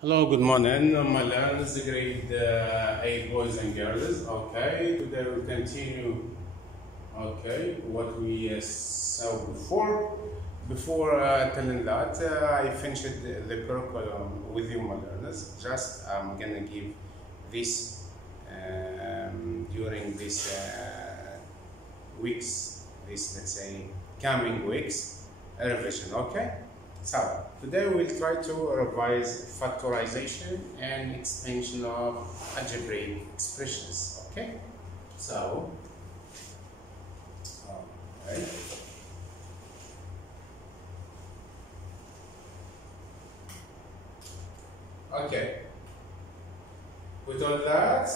Hello, good morning, my learners, grade 8 boys and girls. Okay, today we'll continue what we saw before. Before telling that, I finished the curriculum with you, my learners. Just I'm gonna give this during this weeks, this let's say coming weeks, a revision. Okay. So, today we'll try to revise factorization and expansion of algebraic expressions, okay? So, okay. With all that,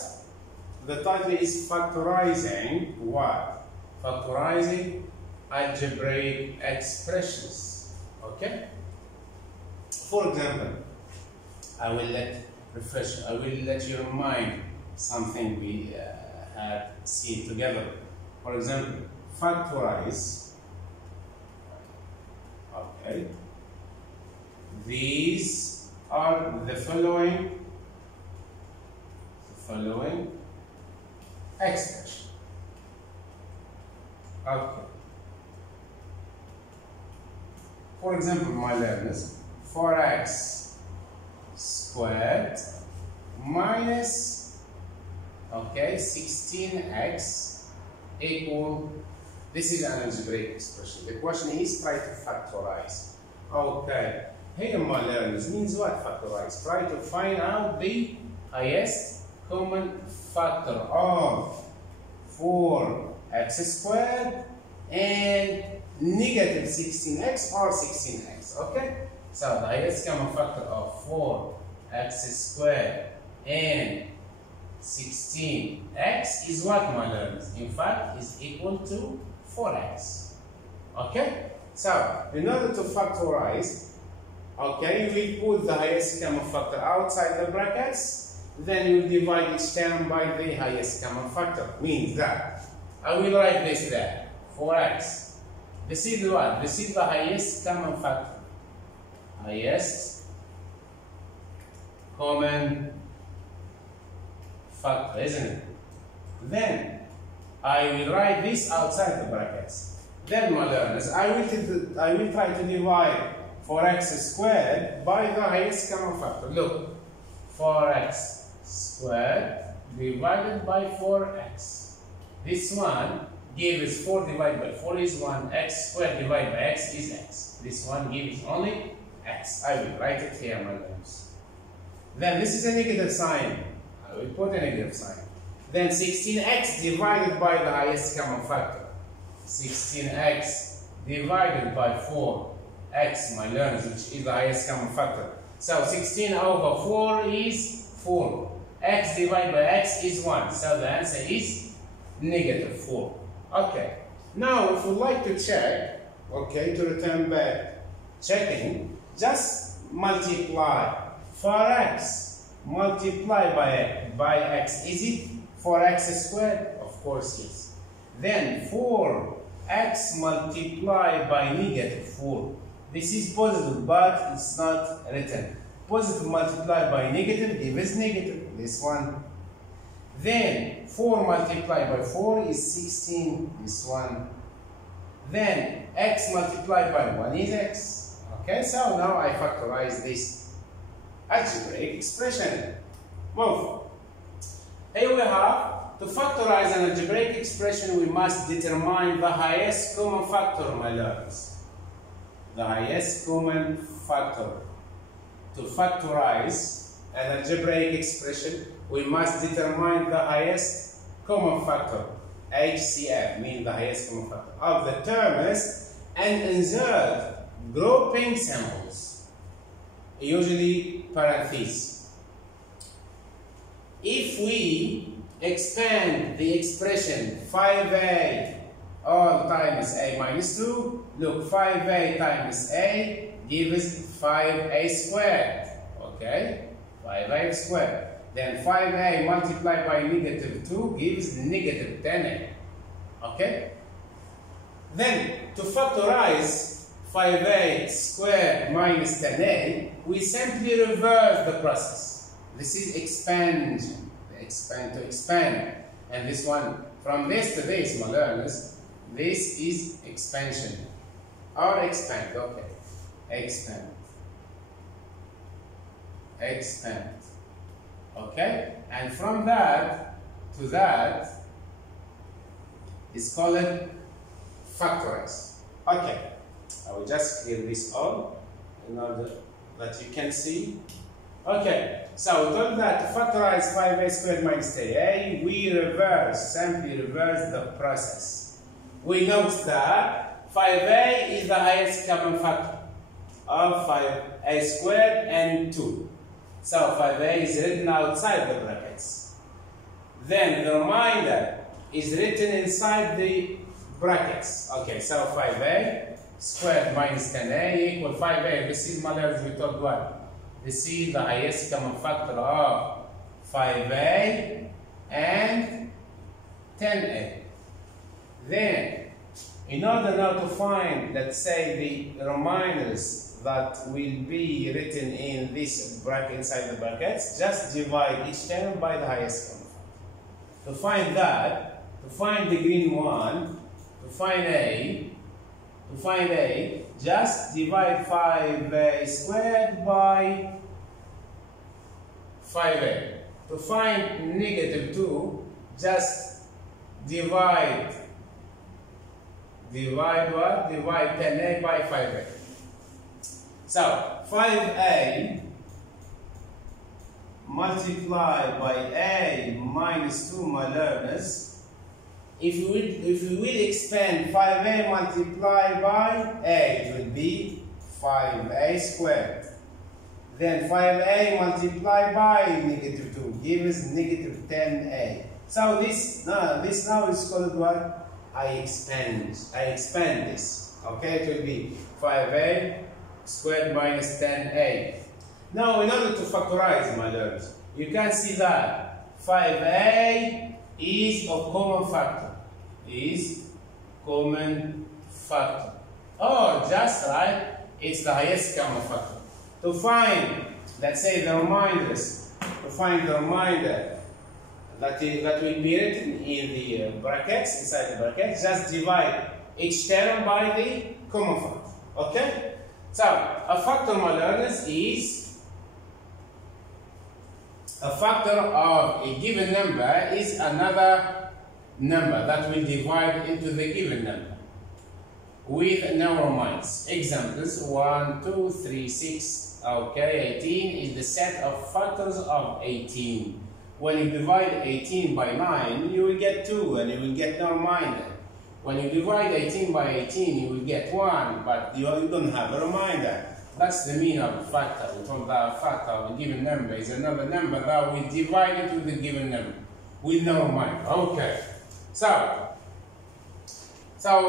the title is factorizing what? Factorizing algebraic expressions, okay? For example, I will let you remind something we had seen together. For example, factorize. Okay. These are the following expression. Okay. For example, my learners, 4x squared minus 16x equal, this is an algebraic expression. The question is try to factorize. Okay, here my learners means what factorize? Try to find out the highest common factor of 4x squared and negative 16x or 16x, okay? So the highest common factor of 4x squared and 16x is what, my learners? In fact, is equal to 4x. Okay? So, in order to factorize, okay, we put the highest common factor outside the brackets, then we divide each term by the highest common factor. Means that I will write this there, 4x. This is what? This is the highest common factor. Highest common factor, isn't it? Then I will write this outside the brackets. Then, my learners, I will try to divide 4x squared by the highest common factor. Look, 4x squared divided by 4x. This one gives 4 divided by 4 is 1. X squared divided by x is x. This one gives only x. I will write it here, my learners. Then this is a negative sign. I will put a negative sign. Then 16x divided by the highest common factor. 16x divided by 4x, my learners, which is the highest common factor. So 16 over 4 is 4. X divided by x is 1. So the answer is negative 4. Okay. Now, if we like to check, okay, to return back checking, just multiply 4x multiply by x. Is it 4x squared? Of course, yes. Then 4x multiplied by negative 4. This is positive, but it's not written. Positive multiplied by negative gives negative. This one. Then 4 multiplied by 4 is 16. This one. Then x multiplied by 1 is x. Okay, so now I factorize this algebraic expression. Move. Here we have, to factorize an algebraic expression, we must determine the highest common factor, my learners. The highest common factor. To factorize an algebraic expression, we must determine the highest common factor. HCF means the highest common factor of the terms and insert grouping symbols, usually parentheses. If we expand the expression 5a all times a minus 2, look, 5a times a gives 5a squared, okay, 5a squared. Then 5a multiplied by negative 2 gives negative 10a, okay. Then to factorize 5a squared minus 10a, we simply reverse the process. This is expansion, expand to expand. And this one, from this to this, my learners, this is expansion. Or expand, okay. Expand. Expand. Okay? And from that to that is called Factorise. Okay. I will just clear this all in order that you can see. Okay, so we told that to factorize 5a squared minus 10a, we simply reverse the process. We note that 5a is the highest common factor of 5a squared and 2. So 5a is written outside the brackets. Then the remainder is written inside the brackets. Okay, so 5a squared minus 10a equal 5a. This is, my learners, we talked what? This is the highest common factor of 5a and 10a. Then, in order now to find, let's say, the remainders that will be written in this bracket, inside the brackets, just divide each term by the highest common factor. To find that, to find the green one, to find a, just divide 5a squared by 5a. To find negative 2, just divide what? Divide 10a by 5a. So 5a multiplied by a minus 2, my learners. If we will expand 5a multiplied by a, it will be 5a squared. Then 5a multiplied by negative 2 gives negative 10a. So this now is called what? I expand this. Okay, it will be 5a squared minus 10a. Now, in order to factorize, my learners, you can see that 5a is a common factor. Or just right, it's the highest common factor. To find, let's say, the reminders, to find the reminder that will be written in the brackets, inside the brackets, just divide each term by the common factor. Okay? So, a factor, my learners, is a factor of a given number is another number that will divide into the given number with no reminders. Examples 1, 2, 3, 6. Okay, 18 is the set of factors of 18. When you divide 18 by 9, you will get 2 and you will get no reminder. When you divide 18 by 18, you will get 1, but you don't have a reminder. That's the meaning of a factor. We told that a factor of a given number is another number that we divide into the given number with no reminder. Okay. So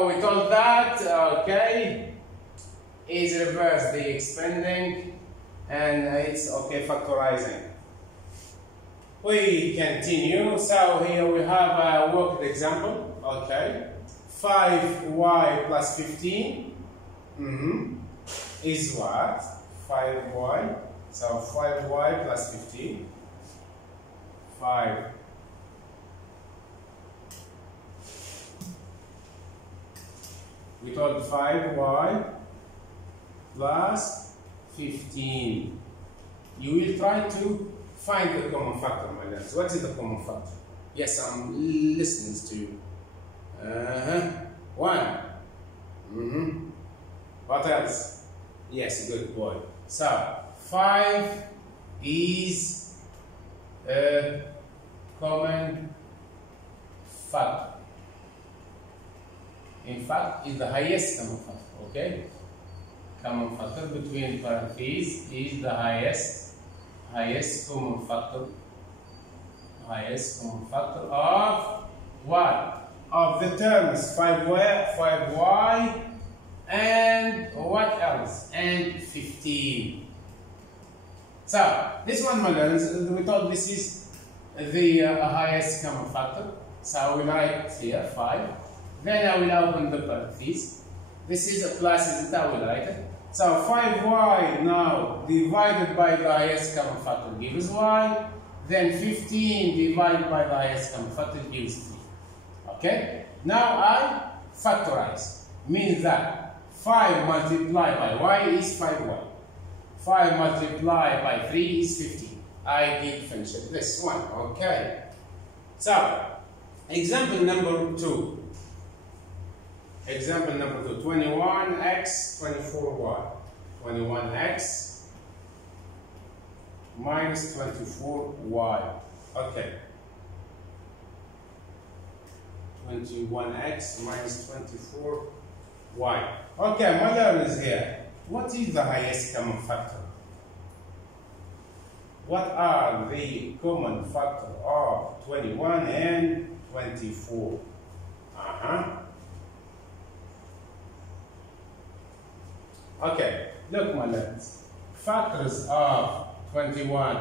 we told that, okay, is reverse the expanding and it's okay factorizing. We continue. So here we have a worked example. Okay. 5y plus 15 is what? 5y. So 5y plus 15. 5. We told 5y plus 15. You will try to find the common factor, my friends. What is the common factor? Yes, I'm listening to you. 1. What else? Yes, good boy. So 5 is a common factor. In fact, is the highest common factor. Okay, common factor between parentheses is the highest common factor. Highest common factor of what? Of the terms 5y, and what else? And 15. So this one, my learners, we thought this is the highest common factor. So I will write here 5. Then I will open the parentheses. This is a plus, isn't it? I will write it. So 5y now divided by the highest common factor gives y. Then 15 divided by the highest common factor gives 3. Okay? Now I factorize. Means that 5 multiplied by y is 5y. 5 multiplied by 3 is 15. I did finish it. This one. Okay. So, example number 2. Example number 2. 21x, 24y. 21x minus 24y. Okay. 21x minus 24y. Okay, my learners here. What is the highest common factor? What are the common factor of 21 and 24? Okay, look my learners. Factors of 21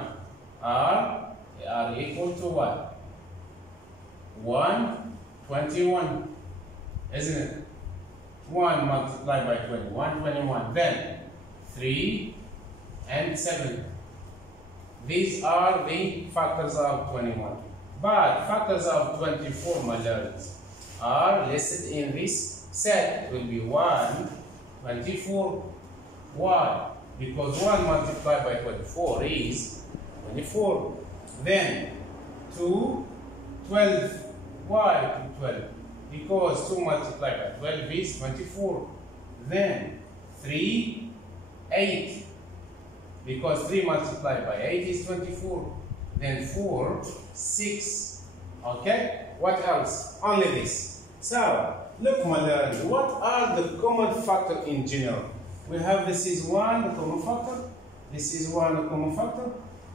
are equal to what? 1, 21, isn't it? 1 multiplied by 21, 21. Then 3 and 7. These are the factors of 21. But factors of 24, my learners, are listed in this set. It will be 1, 24. Why? Because 1 multiplied by 24 is 24. Then 2, 12. Why 12? Because 2 multiplied by 12 is 24. Then 3, 8. Because 3 multiplied by 8 is 24. Then 4, 6. Okay? What else? Only this. So, look my learners, what are the common factors in general? We have this is 1 a common factor, this is 1 a common factor,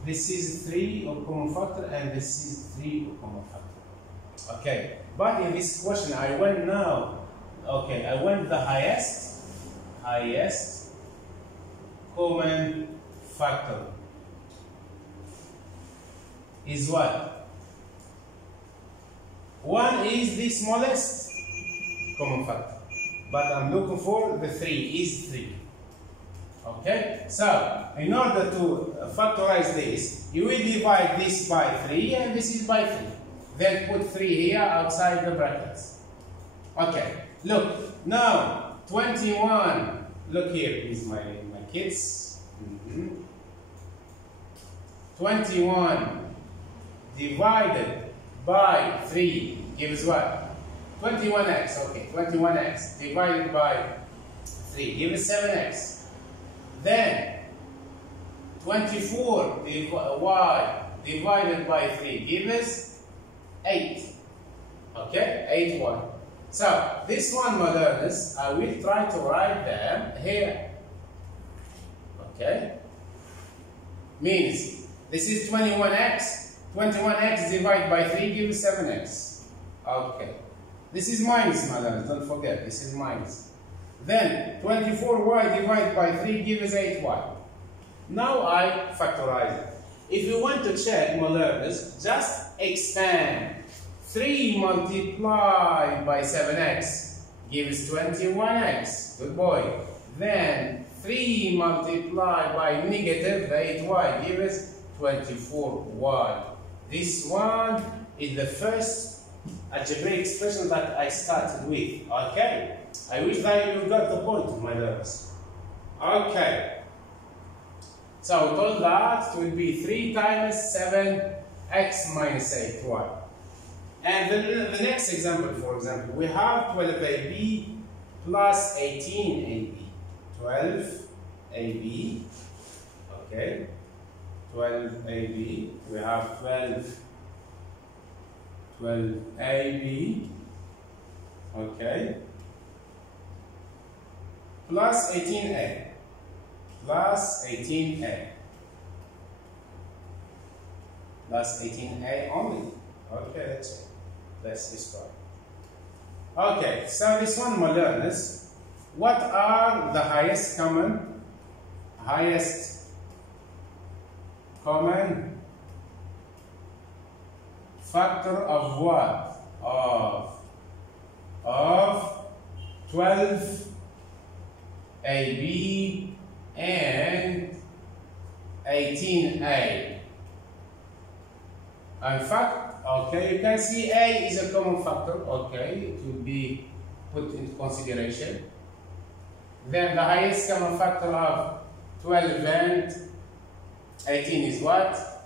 this is 3 a common factor, and this is 3 a common factor. Okay, but in this question I went now, okay, I went the highest common factor is what? 1 is the smallest common factor, but I'm looking for the 3 is 3. Okay, so in order to factorize this, you will divide this by 3 and this is by 3. Then put 3 here outside the brackets. Okay, look, now 21, look here is my kids. 21 divided by 3 gives what? 21x, okay, 21x divided by 3 gives 7x. Then 24 y divided by 3 gives 8. Okay, 8y. So this one, my learners, I will try to write them here. Okay, means this is 21x. 21x divided by 3 gives 7x. Okay, this is minus, my learners, don't forget, this is minus. Then 24y divided by 3 gives 8y. Now I factorize it. If you want to check, my learners, just expand. 3 multiplied by 7x gives 21x. Good boy. Then 3 multiplied by negative 8y gives 24y. This one is the first algebraic expression that I started with. Okay? I wish that you got the point, my learners. Okay. So we told that it will be 3 times 7x minus 8y. And the next example, for example, we have 12ab plus 18ab. 12ab, okay, 12ab, we have 12ab, okay, plus 18a, plus 18a, plus 18a only. Okay, let's describe. Okay, so this one, my learners, what are the highest common factor of what? Of 12ab and 18a. In fact, okay, you can see a is a common factor, okay, it will be put into consideration. Then the highest common factor of 12 and 18 is what?